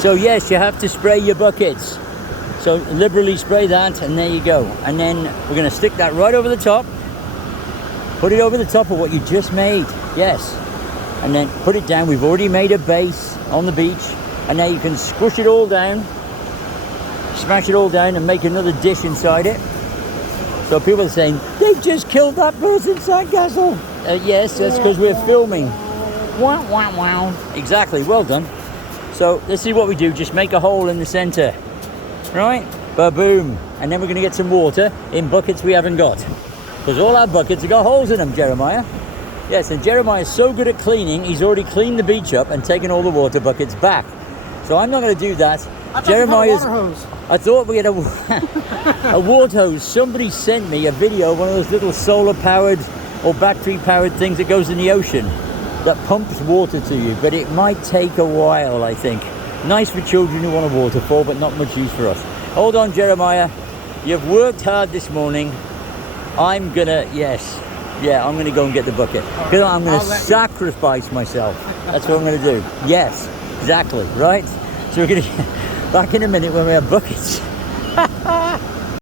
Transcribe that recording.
So yes, you have to spray your buckets. So liberally spray that, and there you go. And then we're going to stick that right over the top. Put it over the top of what you just made. Yes. And then put it down. We've already made a base on the beach. And now you can squish it all down. Smash it all down and make another dish inside it. So people are saying, they've just killed that person's sandcastle. Yes, that's because we're filming. Wow, wow, wow. Exactly, well done. So this is what we do. Just make a hole in the center. Right? Ba-boom. And then we're going to get some water in buckets we haven't got. Because all our buckets have got holes in them, Jeremiah. Yes, and Jeremiah's so good at cleaning, he's already cleaned the beach up and taken all the water buckets back. So I'm not going to do that. Jeremiah's... I thought we had a water hose. Somebody sent me a video of one of those little solar-powered or battery-powered things that goes in the ocean that pumps water to you. But it might take a while, I think. Nice for children who want a waterfall, but not much use for us. Hold on, Jeremiah. You've worked hard this morning. I'm gonna, I'm gonna go and get the bucket. Because I'm gonna sacrifice myself. That's what I'm gonna do. Yes, exactly, right? So we're gonna back in a minute when we have buckets.